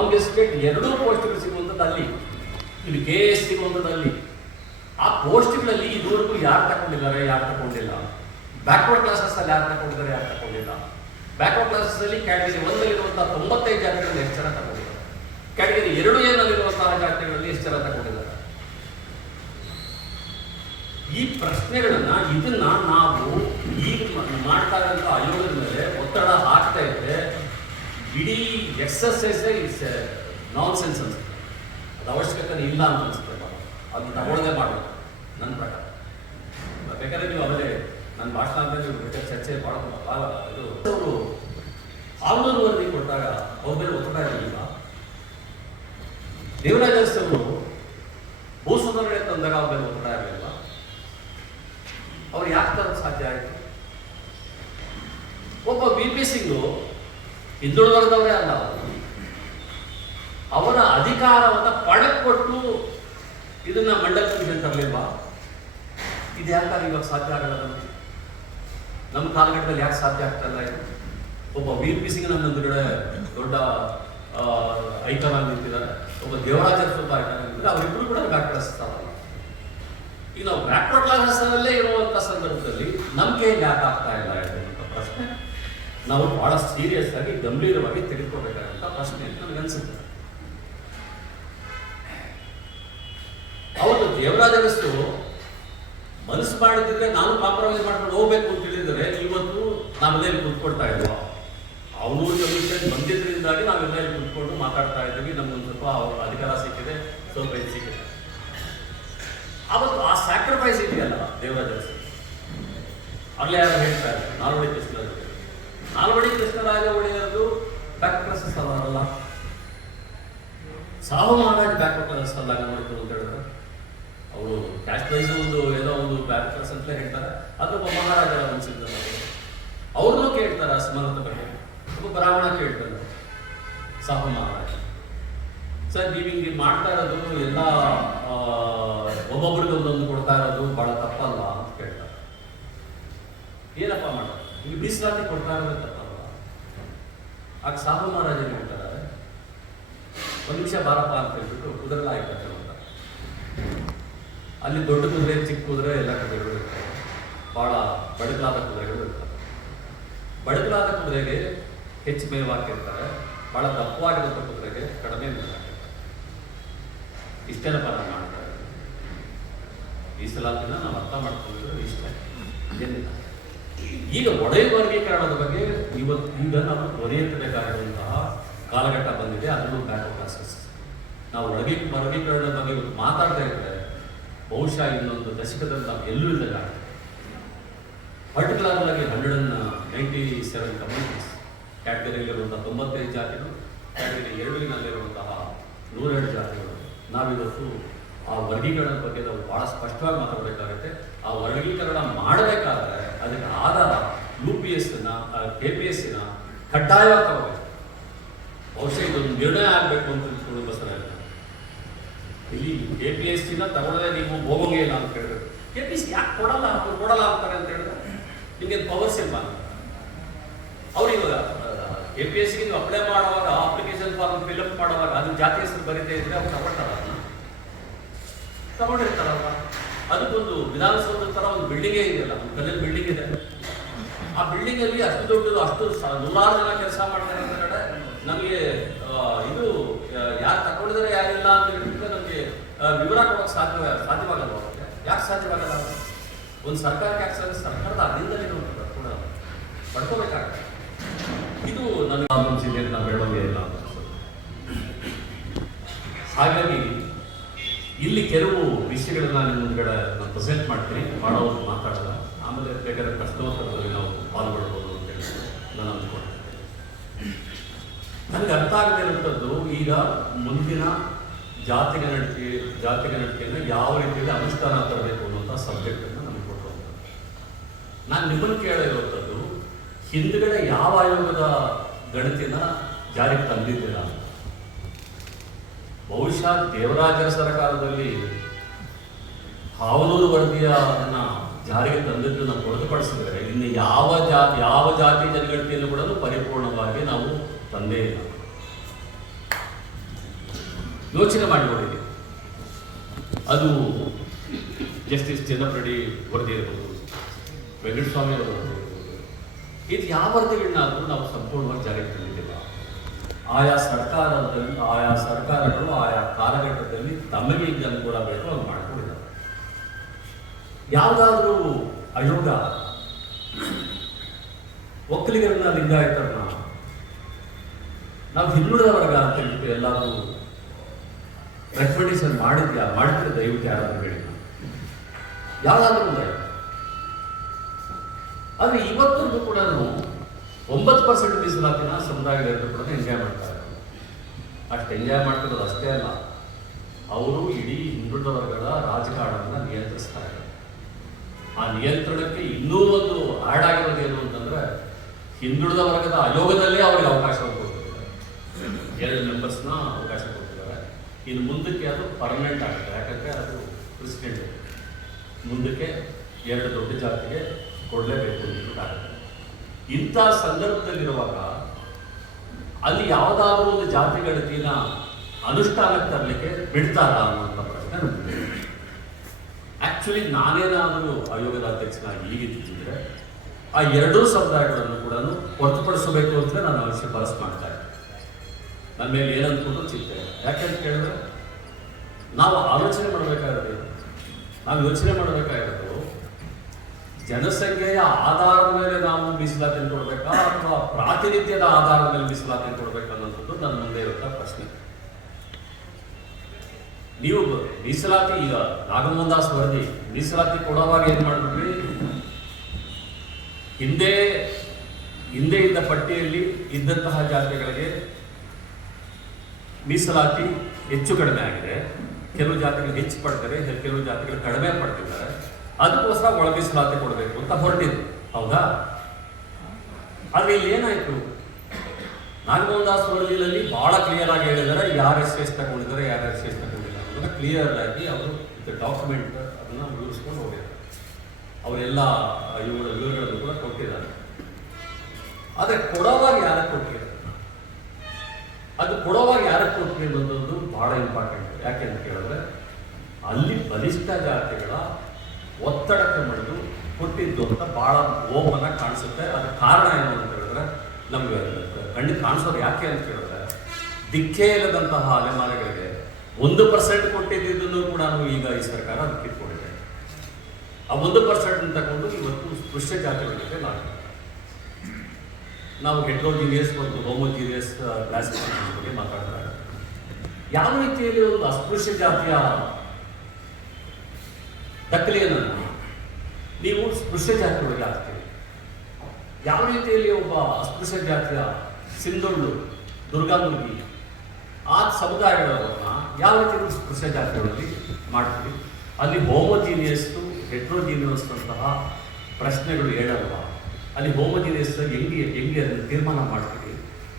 ನಾನ್ ಗೆಸ್ಟೆಡ್ ಎರಡೂ ಪೋಸ್ಟ್ಗಳು ಸಿಗುವಂಥದ್ದು ಅಲ್ಲಿ. ಇಲ್ಲಿ ಕೆ ಎಸ್ ಸಿಗುವಂಥದ್ದು ಅಲ್ಲಿ. ಆ ಪೋಸ್ಟ್ಗಳಲ್ಲಿ ಇದುವರೆಗೂ ಯಾರು ತಗೊಂಡಿದ್ದಾರೆ ಯಾರು ತಗೊಂಡಿಲ್ಲ ಬ್ಯಾಕ್ವರ್ಡ್ ಕ್ಲಾಸಸ್ ಅಲ್ಲಿ ಯಾರು ತಗೊಂಡಿದ್ದಾರೆ ಯಾರು ತಗೊಂಡಿಲ್ಲ ಬ್ಯಾಕ್ವರ್ಡ್ ಕ್ಲಾಸಸ್ ಅಲ್ಲಿ ಕ್ಯಾಟಗರಿ ಒಂದಲ್ಲಿರುವಂತಹ ತೊಂಬತ್ತೈದು ಜಾತಿಗಳಲ್ಲಿ ಎಷ್ಟು ಜನ ತಗೊಂಡಿದ್ದಾರೆ ಕ್ಯಾಟಗರಿ ಎರಡು ಏನಲ್ಲಿರುವಂತಹ ಜಾತಿಗಳಲ್ಲಿ ಎಷ್ಟು ಜನ ತಗೊಂಡಿದ್ದಾರೆ ಈ ಪ್ರಶ್ನೆಗಳನ್ನ ಇದನ್ನ ನಾವು ಈಗ ಮಾಡ್ತಾ ಇರೋಂಥ ಆಯೋಗದ ಮೇಲೆ ಒತ್ತಡ ಹಾಕ್ತಾ ಇದ್ರೆ ಇಡೀ ಎಕ್ಸಸೈಸ್ ಇಟ್ಸ್ ನಾನ್ ಸೆನ್ಸ್ ಅನ್ಸುತ್ತೆ ಅದು ಅವಶ್ಯಕತೆ ಇಲ್ಲ ಅಂತ ಅನ್ಸುತ್ತೆ. ಅದನ್ನ ತಗೊಳ್ಳದೆ ಮಾಡಬೇಕು ನನ್ನ ಪ್ರಕಾರ. ಬೇಕಾದ್ರೆ ನೀವು ಅವರೇ ನನ್ನ ಭಾಷಣ ಅಂತ ನೀವು ಚರ್ಚೆ ಮಾಡೋದು ಇದು ಅವರು ಆಲ್ನೂರು ವರದಿ ಕೊಟ್ಟಾಗ ಅವ್ರ ಮೇಲೆ ಒತ್ತಡ ಇರಲಿಲ್ಲ. ದೇವರಾಜ ಅರಸು ಅವರು ಭೂ ಸುಧಾರಣೆ ತಂದಾಗ ಅವ್ರ ಮೇಲೆ ಒತ್ತಡ ಇರಲಿಲ್ಲ. ಅವ್ರು ಯಾಕೆ ತರಕ್ಕೆ ಸಾಧ್ಯ ಆಯಿತು? ಒಬ್ಬ ಬಿ ಪಿ ಸಿಂಗು ಹಿಂದುಳಿದವರೇ ಅಲ್ಲ ಇದು ಇವಾಗ ಸಾಧ್ಯ ಆಗಲ್ಲ ನಮಗೆ? ನಮ್ಮ ಕಾಲಘಟ್ಟದಲ್ಲಿ ಯಾಕೆ ಸಾಧ್ಯ ಆಗ್ತಾ ಇಲ್ಲ ಒಬ್ಬ ವೀರ್ ಪಿ ಸಿಂಗ್ ನನ್ನ ಎದುರುಗಡೆ ದೊಡ್ಡ ಐಟಮ್ ಆಗಿ ನಿಂತಿದ್ದಾರೆ. ಒಬ್ಬ ದೇವರಾಜ ಸ್ವಲ್ಪ ಐಕಾನ್ ಆಗಿದ್ದಾರೆ ಅವರಿಬ್ಬರು ಕೂಡ ಬ್ಯಾಕ್ ಈಗ ನಾವು ಬ್ಯಾಕ್ವರ್ಡ್ ಕ್ಲಾಸಸ್ನಲ್ಲೇ ಇರುವಂಥ ಸಂದರ್ಭದಲ್ಲಿ ನಮಗೆ ಯಾಕೆ ಆಗ್ತಾ ಇಲ್ಲ ಅನ್ನುವಂಥ ಪ್ರಶ್ನೆ ನಾವು ಬಹಳ ಸೀರಿಯಸ್ ಆಗಿ ಗಂಭೀರವಾಗಿ ತೆಗೆದುಕೋಬೇಕಾದಂಥ ಪ್ರಶ್ನೆ ಅಂತ ಅನ್ಸುತ್ತೆ. ಹೌದು ದೇವರಾಜ ಅರಸು ಮನಸ್ಸು ಮಾಡಿದ್ರೆ ನಾನು ಕಾಂಪ್ರಮೈಸ್ ಮಾಡ್ಕೊಂಡು ಹೋಗ್ಬೇಕು ಅಂತ ಹೇಳಿದರೆ ಇವತ್ತು ನಾವೆಲ್ಲ ಕುತ್ಕೊಳ್ತಾ ಇದ್ವ. ಅವರು ಜೊತೆ ಬಂದಿದ್ದರಿಂದಾಗಿ ನಾವೆಲ್ಲ ಇಲ್ಲಿ ಕುತ್ಕೊಂಡು ಮಾತಾಡ್ತಾ ಇದ್ದೀವಿ ನಮ್ಗೊಂದು ಸ್ವಲ್ಪ ಅವ್ರ ಅಧಿಕಾರ ಸಿಕ್ಕಿದೆ, ಸ್ವಲ್ಪ ಇದು ಸಿಕ್ಕಿದೆ. ಅವತ್ತು ಆ ಸ್ಯಾಕ್ರಿಫೈಸ್ ಇದೆಯಲ್ಲ ದೇವರಾಜ ಆಗ್ಲೇ ಯಾರು ಹೇಳ್ತಾರೆ ನಾಲ್ವಡಿ ಕೃಷ್ಣರಾಜ ನಾಲ್ವಡಿ ಕೃಷ್ಣರಾಜ ಒಡೆಯರದು ಬ್ಯಾಕ್ ಪ್ರಸಸ್ ಅಲ್ಲ ಸಾಹು ಮಹಾರಾಜ್ ಬ್ಯಾಕ್ ಪ್ರಸಸ್ ಅಲ್ಲ ನೋಡಿದ್ರು ಅಂತ ಹೇಳಿದ್ರೆ. ಅವರು ಕ್ಯಾಶ್ ಪ್ರೈಸ್ ಒಂದು ಏನೋ ಹೇಳ್ತಾರೆ. ಅದು ಒಬ್ಬ ಮಹಾರಾಜ ಅನಿಸಿದ್ದ ಅವ್ರನ್ನೂ ಕೇಳ್ತಾರೆ ಸ್ಮರಣದ ಬಗ್ಗೆ. ಒಬ್ಬ ಬ್ರಾಹ್ಮಣ ಕೇಳ್ತಾರೆ ಸಾಹು ಮಹಾರಾಜ. ಸರ್, ನೀವು ಹಿಂಗೆ ಮಾಡ್ತಾ ಇರೋದು ಎಲ್ಲ ಒಬ್ಬೊಬ್ರಿಗೆ ಒಂದೊಂದು ಕೊಡ್ತಾ ಇರೋದು ಬಹಳ ತಪ್ಪಲ್ಲ ಅಂತ ಕೇಳ್ತಾರೆ. ಏನಪ್ಪ ಮಾಡ್ತಾರೆ ಇಲ್ಲಿ ಮೀಸಲಾತಿ ಕೊಡ್ತಾ ಇರೋದು ತಪ್ಪಲ್ಲ. ಆಗ ಸಾಹು ಮಹಾರಾಜ ಹೇಳ್ತಾರೆ ಒಂದು ನಿಮಿಷ ಬಾರಪ್ಪ ಅಂತ ಹೇಳ್ಬಿಟ್ಟು ಕುದುರೆಲ್ಲ ಆಯ್ತಾರೆ ಅಲ್ಲಿ ದೊಡ್ಡ ಕುದುರೆ, ಚಿಕ್ಕ ಕುದುರೆ ಎಲ್ಲ ಕುದುರೆಗಳು ಬಹಳ ಬಡಕಲಾದ ಕುದುರೆಗಳು ಇರ್ತವೆ. ಬಡಕಲಾದ ಕುದುರೆಗೆ ಹೆಚ್ಚು ಮೇವು ಹಾಕಿರ್ತಾರೆ ಬಹಳ ದಪ್ಪವಾಗಿರುವಂಥ ಕುದುರೆಗೆ ಕಡಿಮೆ ಮೇವು ಹಾಕಿರ್ತಾರೆ ಇಷ್ಟೆಲ್ಲ ಮಾಡ್ತಾ ಮಾಡ್ತಾರೆ ಈ ದಿನ ನಾವು ಅರ್ಥ ಮಾಡ್ಕೊಂಡಿರೋದು ಇಷ್ಟ. ಈಗ ಒಡೆಯ ವರ್ಗೀಕರಣದ ಬಗ್ಗೆ ಇವತ್ತು ಈಗ ನಾವು ದೊರೆಯಬೇಕಾಗಿರುವಂತಹ ಕಾಲಘಟ್ಟ ಬಂದಿದೆ. ಅದನ್ನು ಬ್ಯಾಕ್ ಕ್ಲಾಸಸ್ ನಾವು ವರ್ಗೀ, ವರ್ಗೀಕರಣದ ಬಗ್ಗೆ ಇವತ್ತು ಮಾತಾಡ್ತಾ ಇದ್ರೆ ಬಹುಶಃ ಇನ್ನೊಂದು ದಶಕದಲ್ಲಿ ನಾವು ಎಲ್ಲೂ ಇಲ್ಲದಾಗ ಪರ್ಟಿಕ್ಯುಲರ್ ಆಗಿ hundred and ninety seven communities ಕ್ಯಾಟಗರಿಯಲ್ಲಿರುವಂತಹ ತೊಂಬತ್ತೈದು ಜಾತಿಗಳು, ಕ್ಯಾಟಗರಿ ಎರಡಿನಲ್ಲಿರುವಂತಹ ನೂರೆರಡು ಜಾತಿಗಳು. ನಾವಿವತ್ತು ಆ ವರ್ಗೀಕರಣದ ಬಗ್ಗೆ ನಾವು ಬಹಳ ಸ್ಪಷ್ಟವಾಗಿ ಮಾತಾಡಬೇಕಾಗುತ್ತೆ. ಆ ವರ್ಗೀಕರಣ ಮಾಡಬೇಕಾದ್ರೆ ಅದಕ್ಕೆ ಆಧಾರ U P S K P S ಕಡ್ಡಾಯವಾಗಿ ತಗೋಬೇಕು. ಬಹುಶಃ ಇದೊಂದು ನಿರ್ಣಯ ಆಗಬೇಕು ಅಂತ ತಿಳ್ಕೊಂಡು ಬಸರ ಇಲ್ಲಿ ಕೆ ಪಿ ಎಸ್ ಸಿನ ತಗೊಳ್ಳದೆ ನೀವು ಹೋಗೋಂಗೇ ಇಲ್ಲ ಅಂತ ಹೇಳಿದ್ರು ಕೆ ಪಿ ಎಸ್ ಯಾಕೆ ಕೊಡಲ್ಲ ಕೊಡಲ್ಲ ಅಂತಾರೆ ಅಂತ ಹೇಳಿದ್ರೆ ನಿಮಗೆ ಪವರ್ಸ್ ಇಲ್ವಾ ಅವ್ರು ಇವಾಗ ಎ ಪಿ ಎಸ್ ನೀವು ಅಪ್ಲೈ ಮಾಡುವಾಗ ಅಪ್ಲಿಕೇಶನ್ ಫಾರ್ಮ್ ಫಿಲ್ಅಪ್ ಮಾಡುವಾಗ ಅದು ಜಾತಿ ಹೆಸರು ಬರೀತಾ ಇದ್ರೆ ಅವ್ರು ಅದನ್ನ? ತಗೊಂಡಿರ್ತಾರಲ್ಲ ಅದಕ್ಕೊಂದು ವಿಧಾನಸೌಧದ ತರ ಒಂದು ಬಿಲ್ಡಿಂಗೇ ಇದೆಯಲ್ಲ, ಒಂದು ಕಲ್ಲಿನ ಬಿಲ್ಡಿಂಗ್ ಇದೆ. ಆ ಬಿಲ್ಡಿಂಗ್ ಅಲ್ಲಿ ಅಷ್ಟು ದೊಡ್ಡದು, ಅಷ್ಟು ನೂರಾರು ಜನ ಕೆಲಸ ಮಾಡ್ತಾರೆ ಅಂತ ಕಡೆ ನಮಗೆ ಇದು ಯಾರು ತಗೊಂಡಿದ್ದಾರೆ ಯಾರಿಲ್ಲ ಅಂತ ಹೇಳಿದ್ರೆ ನಮಗೆ ವಿವರ ಕೊಡೋಕೆ ಸಾಧ್ಯ ಸಾಧ್ಯವಾಗಲ್ಲ ಯಾಕೆ ಸಾಧ್ಯವಾಗಲ್ಲ ಒಂದು ಸರ್ಕಾರಕ್ಕೆ ಯಾಕೆ ಸಾಧ್ಯ ಸರ್ಕಾರದ ಅಧೀನದಲ್ಲಿ ಕೂಡ ಪಡ್ಕೋಬೇಕಾಗ್ತದೆ ಇದು ನನಗೆ ಅನಿಸಿದೆ ನಾವು ಹೇಳೋದೇ ಇಲ್ಲ. ಹಾಗಾಗಿ ಇಲ್ಲಿ ಕೆಲವು ವಿಷಯಗಳನ್ನ ನಿಮ್ಮ ಮುಂದ್ಗಡೆ ನಾನು ಪ್ರೆಸೆಂಟ್ ಮಾಡ್ತೀನಿ. ಮಾಡೋದು ಮಾತಾಡಲ್ಲ. ಆಮೇಲೆ ಬೇಕಾದ್ರೆ ಪ್ರಶ್ನೋತ್ತರದಲ್ಲಿ ನಾವು ಪಾಲ್ಗೊಳ್ಬೋದು ಅಂತ ಹೇಳಿ ನಾನು ಅಂದ್ಕೊಂಡಿದ್ದೇನೆ ನನಗೆ ಅರ್ಥ ಆಗದೇ ಇರುವಂಥದ್ದು ಈಗ ಮುಂದಿನ ಜಾತಿಗೆ ನಡಿಕೆ ಜಾತಿಗೆ ನಡಿಕೆಯನ್ನು ಯಾವ ರೀತಿಯಲ್ಲಿ ಅನುಷ್ಠಾನ ತರಬೇಕು ಅನ್ನುವಂಥ ಕೊಡುವಂಥದ್ದು ನಾನು ನಿಮ್ಮನ್ನು ಕೇಳಿರುವಂಥದ್ದು ಹಿಂದ್ಗಡೆ ಯಾವ ಆಯೋಗದ ಗಣತಿನ ಜಾರಿಗೆ ತಂದಿದ್ದೀರ? ಬಹುಶಃ ದೇವರಾಜರ ಸರ್ಕಾರದಲ್ಲಿ ಹಾವನೂರು ವರದಿಯನ್ನ ಜಾರಿಗೆ ತಂದಿದ್ದನ್ನು ಹೊರತುಪಡಿಸಿದರೆ ಇನ್ನು ಯಾವ ಜಾತಿ ಯಾವ ಜಾತಿ ಜನಗಣತಿಯನ್ನು ಕೂಡ ಪರಿಪೂರ್ಣವಾಗಿ ನಾವು ತಂದೇ ಇಲ್ಲ. ಯೋಚನೆ ಮಾಡಿಕೊಂಡಿದ್ದೀವಿ ಅದು ಜಸ್ಟಿಸ್ ಚಿನ್ನಪ್ರಡಿ ವರದಿ ಇರ್ಬೋದು. ವೆಂಕಟಸ್ವಾಮಿ ಸ್ವಾಮಿ ವರದಿ ಇದು ಯಾವ ವರದಿಗಳನ್ನಾದರೂ ನಾವು ಸಂಪೂರ್ಣವಾಗಿ ಜಾರಿಗೆ ತಂದಿದ್ದಿಲ್ಲ ಆಯಾ ಸರ್ಕಾರದಲ್ಲಿ ಆಯಾ ಸರ್ಕಾರಗಳು ಆಯಾ ಕಾಲಘಟ್ಟದಲ್ಲಿ ತಮಗೆ ಈಗ ಅನುಕೂಲ ಬೇಕು ಅದು ಮಾಡಿಕೊಂಡಿದ್ದಾರೆ. ಯಾವುದಾದ್ರೂ ಆಯೋಗ ಒಕ್ಕಲಿಗರನ್ನ ಲಿಂಗಾಯತರನ್ನ ನಾವು ಹಿಂದುಳಿದ ವರ್ಗ ಅಂತ ಹೇಳ್ಬಿಟ್ಟು ಎಲ್ಲಾದರೂ ರೆಕಮೆಂಡೇಶನ್ ಮಾಡಿದ್ಯಾ? ಮಾಡಿದ್ರೆ ದಯವಿಟ್ಟು ಯಾರಾದ್ರೂ ಹೇಳಿ. ಯಾವುದಾದ್ರೂ ಒಂದು. ಆದ್ರೆ ಇವತ್ತೊಂದು ಕೂಡ ಒಂಬತ್ತು ಪರ್ಸೆಂಟ್ ಮೀಸಲಾತಿನ ಸಮುದಾಯದವರು ಕೂಡ ಎಂಜಾಯ್ ಮಾಡ್ತಾರೆ. ಅಷ್ಟು ಎಂಜಾಯ್ ಮಾಡ್ತಿರೋದು ಅಷ್ಟೇ ಅಲ್ಲ, ಅವರು ಇಡೀ ಹಿಂದುಳಿದ ವರ್ಗದ ರಾಜಕಾರಣವನ್ನು ನಿಯಂತ್ರಿಸ್ತಾರೆ. ಆ ನಿಯಂತ್ರಣಕ್ಕೆ ಇನ್ನೂ ಒಂದು ಆಡ್ ಆಗಿರೋದು ಏನು ಅಂತಂದ್ರೆ, ಹಿಂದುಳಿದ ವರ್ಗದ ಆಯೋಗದಲ್ಲೇ ಅವರಿಗೆ ಅವಕಾಶ ಕೊಡ್ತಿದ್ದಾರೆ. ಎರಡು ಮೆಂಬರ್ಸ್ನ ಅವಕಾಶ ಕೊಡ್ತಿದ್ದಾರೆ. ಇನ್ನು ಮುಂದಕ್ಕೆ ಅದು ಪರ್ಮನೆಂಟ್ ಆಗುತ್ತೆ. ಯಾಕಂದ್ರೆ ಅದು ಪ್ರೆಸಿಡೆಂಟ್ ಮುಂದಕ್ಕೆ ಎರಡು ದೊಡ್ಡ ಜಾತಿಗೆ ಕೊಡಲೇಬೇಕು ಅಂತ ಆಗುತ್ತೆ ಇಂಥ ಸಂದರ್ಭದಲ್ಲಿರುವಾಗ ಅಲ್ಲಿ ಯಾವುದಾದ್ರೂ ಒಂದು ಜಾತಿ ಗಣತಿನ ಅನುಷ್ಠಾನಕ್ಕೆ ತರಲಿಕ್ಕೆ ಬಿಡ್ತಾರ ಅನ್ನುವಂಥ ಪ್ರಶ್ನೆ ಆಕ್ಚುಲಿ ನಾನೇನಾದರೂ ಆಯೋಗದ ಅಧ್ಯಕ್ಷನಾಗಿ ರೀತಿ ಇದ್ದಿದ್ರೆ ಆ ಎರಡೂ ಸಮುದಾಯಗಳನ್ನು ಕೂಡ ಹೊರತುಪಡಿಸಬೇಕು ಅಂತ ನಾನು ಅವರು ಶಿಫಾರಸು ಮಾಡ್ತಾ ಇದ್ದೆ. ನನ್ನ ಮೇಲೆ ಏನಂದ್ಕೊಂಡು ಚಿಂತೆ. ಯಾಕೆ ಯಾಕೆಂತ ಕೇಳಿದ್ರೆ, ನಾವು ಆಲೋಚನೆ ಮಾಡಬೇಕಾಗಿದೆ ನಾವು ಯೋಚನೆ ಮಾಡಬೇಕಾಗಿರೋದು ಜನಸಂಖ್ಯೆಯ ಆಧಾರದ ಮೇಲೆ ನಾವು ಮೀಸಲಾತಿಯನ್ನು ಕೊಡಬೇಕಾ ಅಥವಾ ಪ್ರಾತಿನಿಧ್ಯದ ಆಧಾರದ ಮೇಲೆ ಮೀಸಲಾತಿ ಕೊಡಬೇಕಾ ಅನ್ನೋದು ನನ್ನ ಮುಂದೆ ಇರುವಂಥ ಪ್ರಶ್ನೆ. ನೀವು ಮೀಸಲಾತಿ, ಈಗ ನಾಗಮೋಹನ್ ದಾಸ್ ವರದಿ, ಮೀಸಲಾತಿ ಕೊಡೋವಾಗ ಏನ್ ಮಾಡಿದ್ವಿ ಹಿಂದೆ ಹಿಂದೆ ಇದ್ದ ಪಟ್ಟಿಯಲ್ಲಿ ಇದ್ದಂತಹ ಜಾತಿಗಳಿಗೆ ಮೀಸಲಾತಿ ಹೆಚ್ಚು ಕಡಿಮೆ ಆಗಿದೆ. ಕೆಲವು ಜಾತಿಗಳು ಹೆಚ್ಚು ಪಡ್ತಾರೆ ಕೆಲವು ಜಾತಿಗಳು ಕಡಿಮೆ ಪಡ್ತಿದ್ದಾರೆ. ಅದಕ್ಕೋಸ್ಕರ ಒಳ ಮೀಸಲಾತಿ ಕೊಡಬೇಕು ಅಂತ ಹೊರಟಿದ್ರು ಹೌದಾ? ಆದ್ರೆ ಇಲ್ಲಿ ಏನಾಯ್ತು? ನಾಗಮೋಹನ್ ದಾಸ್ ಬಹಳ ಕ್ಲಿಯರ್ ಆಗಿ ಹೇಳಿದ್ದಾರೆ ಯಾರು ಎಸ್ ಎಸ್ ತಗೊಂಡಿದ್ದಾರೆ, ಯಾರು ಎಸ್ ಎಸ್ ತಗೊಂಡಿಲ್ಲ ಅನ್ನೋದು ಕ್ಲಿಯರ್ ಆಗಿ ಅವರು ಡಾಕ್ಯುಮೆಂಟ್ ಅದನ್ನ ವಿವರಿಸ್ಕೊಂಡು ಹೋಗಿದ್ದಾರೆ. ಅವರೆಲ್ಲ, ಇವರ ವಿವರಗಳನ್ನು ಕೂಡ ಕೊಟ್ಟಿದ್ದಾರೆ. ಆದರೆ ಕೊಡೋವಾಗ ಯಾರಕ್ಕೆ ಕೊಟ್ಟಿದ್ದಾರೆ? ಅದು ಕೊಡೋವಾಗ ಯಾರಕ್ಕೆ ಕೊಟ್ಟಿದೆ ಅನ್ನೋದೊಂದು ಬಹಳ ಇಂಪಾರ್ಟೆಂಟ್ ಯಾಕೆ ಅಂತ ಕೇಳಿದ್ರೆ, ಅಲ್ಲಿ ಬಲಿಷ್ಠ ಜಾತಿಗಳ ಒತ್ತಡಕ್ಕೆ ಮಣಿದು ಕೊಟ್ಟಿದ್ದು ಅಂತ ಬಹಳ ಓಪನ್ ಕಾಣಿಸುತ್ತೆ. ಅದಕ್ಕೆ ಕಾರಣ ಏನು ಅಂತ ಹೇಳಿದ್ರೆ, ನಮ್ಗೆ ಕಣ್ಣಿಗೆ ಕಾಣಿಸೋದು ಯಾಕೆ ಅಂತ ಕೇಳಿದ್ರೆ ದಿಕ್ಕೇ ಇಲ್ಲದಂತಹ ಅಲೆಮಾರಿಗಳಿಗೆ ಒಂದು ಪರ್ಸೆಂಟ್ ಕೊಟ್ಟಿದ್ದನ್ನು ಕೂಡ ಈಗ ಈ ಸರ್ಕಾರ ಅದಕ್ಕೆ ಇಟ್ಕೊಂಡಿದೆ. ಆ ಒಂದು ಪರ್ಸೆಂಟ್ ತಗೊಂಡು ಇವತ್ತು ಸ್ಪೃಶ್ಯ ಜಾತಿಗಳಿಗೆ ನಾವು ನಾವು ಹೆಟ್ರೋಜಿನಿಯಸ್ ಮತ್ತು ಹೋಮೋಜಿನಿಯಸ್ ಕ್ಲಾಸಿಫಿಕೇಶನ್ ಬಗ್ಗೆ ಮಾತಾಡ್ತಾರೆ ಯಾವ ರೀತಿಯಲ್ಲಿ ಒಂದು ಅಸ್ಪೃಶ್ಯ ಜಾತಿಯ ದಾಖಲೆಯನ್ನು ನೀವು ಸ್ಪೃಶ್ಯ ಜಾತಿಯೊಳಗೆ ಆಗ್ತೀವಿ ಯಾವ ರೀತಿಯಲ್ಲಿ ಒಬ್ಬ ಅಸ್ಪೃಶ್ಯ ಜಾತಿಯ ಸಿಂಧುಳ್ಳು ದುರ್ಗಾದುರ್ಗಿ ಆ ಸಮುದಾಯಗಳನ್ನ ಯಾವ ರೀತಿ ಸ್ಪೃಶ್ಯ ಜಾತಿಗಳಲ್ಲಿ ಮಾಡ್ತೀವಿ ಅಲ್ಲಿ ಹೋಮೋಜಿನಿಯಸ್ ಹೆಟ್ರೋಜಿನಿಯಸ್ ಅಂತಹ ಪ್ರಶ್ನೆಗಳು ಹೇಳಲ್ವ? ಅಲ್ಲಿ ಹೋಮೋಜಿನಿಯಸ್ ಹೆಂಗೆ ಹೆಂಗೆ ಅದನ್ನು ತೀರ್ಮಾನ ಮಾಡ್ತೀವಿ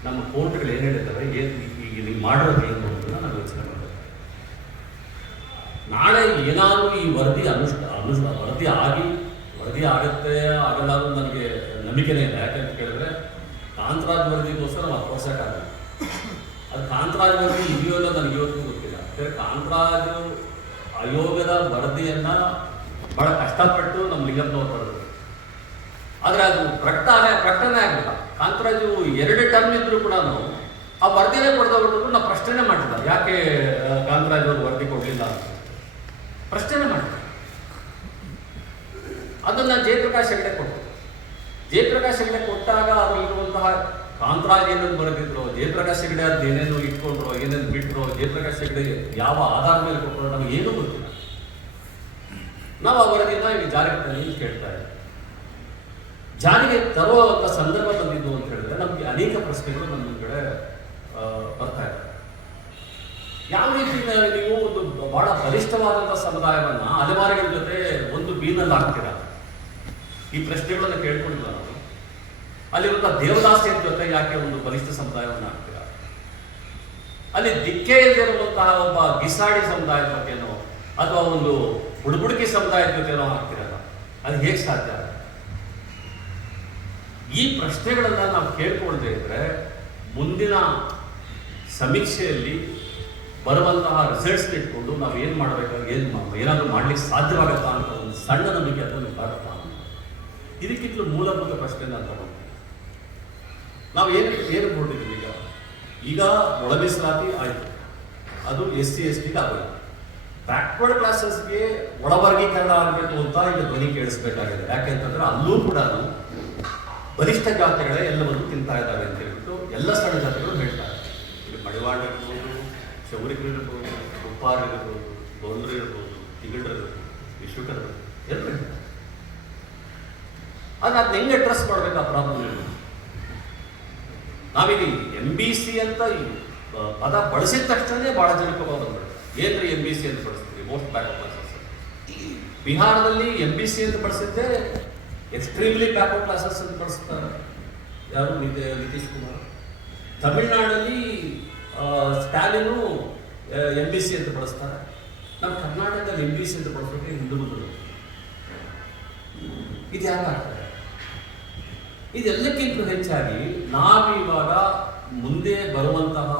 ನಮ್ಮ ಕೋರ್ಟ್ಗಳು ಏನು ಹೇಳಿದ್ದಾರೆ? ಏನು ಈಗ ನೀವು ಮಾಡೋದು ಏನು ಅನ್ನೋದನ್ನು ನಾನು ಯೋಚನೆ ಮಾಡಬೇಕು ನಾಳೆ ಏನಾದರೂ ಈ ವರದಿ ಅನುಷ್ಠ ಅನುಷ್ಠ, ವರದಿ ಆಗಿ ವರದಿ ಆಗುತ್ತೆ, ಆಗಲ್ಲ ಅನ್ನೋದು ನನಗೆ ನಂಬಿಕೆನೇ ಇಲ್ಲ. ಯಾಕೆ ಅಂತ ಕೇಳಿದ್ರೆ, ಕಾಂತರಾಜ್ ವರದಿಗೋಸ್ಕರ ನಾವು ತೋರ್ಸೋಕ್ಕಾಗಲ್ಲ. ಅದು ಕಾಂತರಾಜ್ ವರದಿ ಇದೆಯೋ ಇಲ್ಲ ನನಗೆ ಇವತ್ತು ಗೊತ್ತಿಲ್ಲ. ಕಾಂತರಾಜ್ ಆಯೋಗದ ವರದಿಯನ್ನ ಬಹಳ ಕಷ್ಟಪಟ್ಟು ನಮ್ಮ ಲಿಂಗಪ್ಪನವ್ರು ಬರೆದ್ರು. ಆದರೆ ಅದು ಪ್ರಕಟನೆ ಪ್ರಕಟಣೆ ಆಗಲಿಲ್ಲ. ಕಾಂತರಾಜು ಎರಡು ಟರ್ಮ್ ಇದ್ದರೂ ಕೂಡ ಆ ವರದಿನೇ ಕೊಡದವ್ರು ನಾವು ಪ್ರಶ್ನೆ ಮಾಡಿಲ್ಲ ಯಾಕೆ ಕಾಂತರಾಜ್ ಅವರು ವರದಿ ಕೊಡಲಿಲ್ಲ ಅಂತ. ಪ್ರಶ್ನೆ ಮಾಡಿಲ್ಲ ಅದನ್ನ ಜಯಪ್ರಕಾಶ್ ಹೆಗಡೆ ಕೊಟ್ಟರು ಜಯಪ್ರಕಾಶ್ ಹೆಗಡೆ ಕೊಟ್ಟಾಗ ಅದರಲ್ಲಿರುವಂತಹ ಕಾಂತರಾಜ್ ಏನನ್ನು ಬರೆದಿದ್ರು, ಜಯಪ್ರಕಾಶ್ ಹೆಗಡೆ ಅದು ಏನೇನು ಇಟ್ಕೊಂಡ್ರು, ಏನೇನು ಬಿಟ್ಟರು ಜಯಪ್ರಕಾಶ್ ಹೆಗಡೆ ಯಾವ ಆಧಾರ ಮೇಲೆ ಕೊಟ್ಟರು ನಮಗೆ ಏನೂ ಗೊತ್ತಿಲ್ಲ. ನಾವು ಅವರದಿಂದ ಈಗ ಜಾರಿಗೆ ತಂದು ಕೇಳ್ತಾ ಇದ್ದೀವಿ ಜಾರಿಗೆ ತರುವಂತ ಸಂದರ್ಭ ಬಂದಿದ್ದು ಅಂತ ಹೇಳಿದ್ರೆ ನಮಗೆ ಅನೇಕ ಪ್ರಶ್ನೆಗಳು ನಮ್ಮ ಕಡೆ ಬರ್ತಾ ಇದೆ ಯಾವ ರೀತಿ ನೀವು ಒಂದು ಬಹಳ ಬಲಿಷ್ಠವಾದಂಥ ಸಮುದಾಯವನ್ನ ಅಲೆಮಾರಿಗಳ ಜೊತೆ ಒಂದು ಬೀನಲ್ಲಿ ಹಾಕ್ತೀರಾ ಈ ಪ್ರಶ್ನೆಗಳನ್ನು ಕೇಳ್ಕೊಂಡಿಲ್ಲ ನಾವು ಅಲ್ಲಿರುವಂತಹ ದೇವದಾಸಿಯ ಜೊತೆ ಯಾಕೆ ಒಂದು ಬಲಿಷ್ಠ ಸಮುದಾಯವನ್ನು ಹಾಕ್ತಿರ? ಅಲ್ಲಿ ದಿಕ್ಕೇ ಇಲ್ಲದಿರುವಂತಹ ಒಬ್ಬ ಗಿಸಾಡಿ ಸಮುದಾಯದ ಬಗ್ಗೆನೋ ಅಥವಾ ಒಂದು ಬುಡುಬುಡುಕಿ ಸಮುದಾಯದ ಜೊತೆನೋ ಹಾಕ್ತಿರಲ್ಲ ಅದು ಹೇಗೆ ಸಾಧ್ಯ? ಈ ಪ್ರಶ್ನೆಗಳನ್ನ ನಾವು ಕೇಳ್ಕೊಳ್ದೇ ಇದ್ರೆ ಮುಂದಿನ ಸಮೀಕ್ಷೆಯಲ್ಲಿ ಬರುವಂತಹ ರಿಸಲ್ಟ್ಸ್ ಇಟ್ಕೊಂಡು ನಾವು ಏನು ಮಾಡಬೇಕು, ಏನು ಏನಾದರೂ ಮಾಡ್ಲಿಕ್ಕೆ ಸಾಧ್ಯವಾಗುತ್ತಾ ಅಂತ ಒಂದು ಸಣ್ಣ ನಂಬಿಕೆ ಅದನ್ನು ಬರುತ್ತಾ? ಇದಕ್ಕಿಂತಲೂ ಮೂಲಭೂತ ಪ್ರಶ್ನೆ ನಾನು ತಗೊಂಡು. ನಾವು ಏನು ಏನು ನೋಡಿದ್ದೀವಿ ಈಗ? ಈಗ ಒಳ ಮೀಸಲಾತಿ ಆಯಿತು. ಅದು ಎಸ್ ಸಿ, ಎಸ್ ಟಿಗೆ ಆಗೋದು. ಬ್ಯಾಕ್ವರ್ಡ್ ಕ್ಲಾಸಸ್ಗೆ ಒಳವರ್ಗೀಕರಣ ಆಗಬೇಕು ಅಂತ ಈಗ ಧ್ವನಿ ಕೇಳಿಸ್ಬೇಕಾಗಿದೆ. ಯಾಕೆಂತಂದ್ರೆ ಅಲ್ಲೂ ಕೂಡ ಬಲಿಷ್ಠ ಜಾತಿಗಳೇ ಎಲ್ಲವನ್ನು ತಿಂತಾ ಇದ್ದಾವೆ ಅಂತ ಹೇಳ್ಬಿಟ್ಟು ಎಲ್ಲ ಸಣ್ಣ ಜಾತಿಗಳು ಹೇಳ್ತಾರೆ ಇಲ್ಲಿ ಮಡಿವಾಳ ಇರ್ಬೋದು ಚೌರಿಕರು ಇರ್ಬೋದು ಉಪ್ಪಾರ ಇರ್ಬೋದು ಗೋಲ್ರು ಇರ್ಬೋದು ತಿಗಳ್ರು ವಿಶ್ವಕರ್ ಎಲ್ಲ ಹೇಳ್ತಾರೆ ಆದ್ರೆ ಅದನ್ನ ಹೆಂಗೆ ಅಡ್ರೆಸ್ ಮಾಡ್ಬೇಕು ಆ ಪ್ರಾಬ್ಲಮ್ ನಾವಿಲ್ಲಿ ಎಂ ಬಿ ಸಿ ಅಂತ ಪದ ಬಳಸಿದ ತಕ್ಷಣನೇ ಬಹಳ ಜನಕ್ಕೆ ಕೋಪ ಬಂದ್ಬಿಡುತ್ತೆ ಏನ್ರಿ ಎಂ ಬಿ ಸಿ ಅಂತ ಬಳಸ್ತೀವಿ ಮೋಸ್ಟ್ ಬ್ಯಾಕ್ ಕ್ಲಾಸಸ್ ಬಿಹಾರದಲ್ಲಿ ಎಂ ಬಿ ಸಿ ಅಂತ ಬಳಸಿದ್ದೆ ಎಕ್ಸ್ಟ್ರೀಮ್ಲಿ ಬ್ಯಾಕ್ವರ್ಡ್ ಕ್ಲಾಸಸ್ ಅಂತ ಬಳಸ್ತಾರೆ. ಯಾರು? ನಿತಿ- ನಿತೀಶ್ ಕುಮಾರ್. ತಮಿಳ್ನಾಡಲ್ಲಿ ಸ್ಟಾಲಿನು ಎಂ ಬಿ ಸಿ ಅಂತ ಬಳಸ್ತಾರೆ. ನಮ್ಮ ಕರ್ನಾಟಕದಲ್ಲಿ ಎಂ ಬಿ ಸಿ ಅಂತ ಬಳಸೋಕೆ ಹಿಂದೂ ಇದು ಯಾಕಾಗ್ತದೆ ಇದೆಲ್ಲಕ್ಕಿಂತ ಹೆಚ್ಚಾಗಿ ನಾವಿವಾಗ ಮುಂದೆ ಬರುವಂತಹ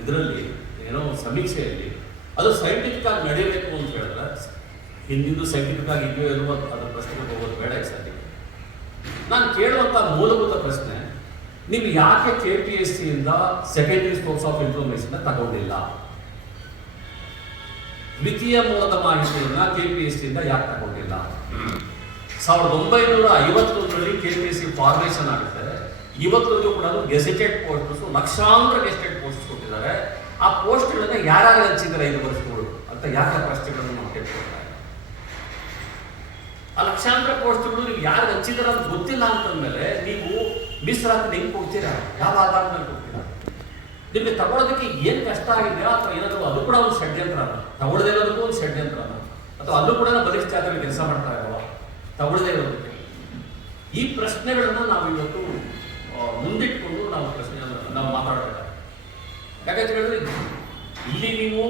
ಇದರಲ್ಲಿ ಏನೋ ಸಮೀಕ್ಷೆಯಲ್ಲಿ ಅದು ಸೈಂಟಿಫಿಕ್ ಆಗಿ ನಡೆಯಬೇಕು ಅಂತ ಹೇಳಿದ್ರೆ ಹಿಂದಿಂದು ಸೈಂಟಿಫಿಕ್ ಆಗಿ ಇದೆಯೋ ಇರುವ ಅದರ ಪ್ರಶ್ನೆಗೆ ಹೋಗೋದು ಬೇಡ ಈ ಸತಿ. ನಾನು ಕೇಳುವಂತ ಮೂಲಭೂತ ಪ್ರಶ್ನೆ, ನೀವು ಯಾಕೆ ಕೆ ಪಿ ಎಸ್ ಸಿಯಿಂದ ಸೆಕೆಂಡರಿ ಸೋರ್ಸ್ ಆಫ್ ಇನ್ಫಾರ್ಮೇಶನ್ ತಗೊಂಡಿಲ್ಲ? ದ್ವಿತೀಯ ಮೂಲದ ಮಾಹಿತಿಯನ್ನ ಕೆ ಪಿ ಎಸ್ ಸಿಯಿಂದ ಯಾಕೆ ತಗೊಂಡಿಲ್ಲ? ಸಾವಿರದ ಒಂಬೈನೂರ ಐವತ್ತೊಂದರಲ್ಲಿ ಕೆ ಪಿ ಸಿ ಫಾರ್ಮೇಷನ್ ಆಗುತ್ತೆ. ಇವತ್ತೊಂದು ಕೂಡ ಗೆಸೆಟೆಡ್ ಪೋಸ್ಟ್ಗಳು ಲಕ್ಷಾಂತರ ಗೆಸೆಟೆಡ್ ಪೋಸ್ಟ್ ಕೊಟ್ಟಿದ್ದಾರೆ. ಆ ಪೋಸ್ಟ್ಗಳನ್ನು ಯಾರು ಹಂಚಿದ್ದಾರೆ ಐದು ವರ್ಷಗಳು ಅಂತ ಯಾಕೆ ಪ್ರಶ್ನೆಗಳನ್ನು ನಾವು ಕೇಳ್ಕೊಳ್ತಾರೆ ಆ ಲಕ್ಷಾಂತರ ಪೋಸ್ಟ್ಗಳು ನೀವು ಯಾರು ಹಂಚಿದಾರ ಅಂತ ಗೊತ್ತಿಲ್ಲ ಅಂತಂದ್ಮೇಲೆ ನೀವು ಮೀಸಲಾತಿ ಹೆಂಗೆ ಕೊಡ್ತೀರಾ? ಯಾವ ಆಧಾರದ ಮೇಲೆ ಕೊಡ್ತೀರಾ? ನಿಮಗೆ ತಗೊಳ್ಳೋದಕ್ಕೆ ಏನು ಕಷ್ಟ ಆಗಿದೆ ಅಥವಾ ಏನಾದರೂ ಅದು ಕೂಡ ಒಂದು ಷಡ್ಯಂತ್ರ ತಗೊಳ್ಳದೇ ಇರೋದಕ್ಕೂ ಒಂದು ಷಡ್ಯಂತ್ರ ಅಥವಾ ಅಲ್ಲೂ ಕೂಡ ಬಲಿಷ್ಠ ಕೆಲಸ ಮಾಡ್ತಾರೆ ತಗೊಳ್ಳದೇ ಇರೋದಕ್ಕೆ. ಈ ಪ್ರಶ್ನೆಗಳನ್ನು ನಾವು ಇವತ್ತು ಮುಂದಿಟ್ಕೊಂಡು ನಾವು ಪ್ರಶ್ನೆ ನಾವು ಮಾತಾಡಬೇಕಾಗುತ್ತೆ ಯಾಕಂತ ಹೇಳಿದ್ರೆ, ಇಲ್ಲಿ ನೀವು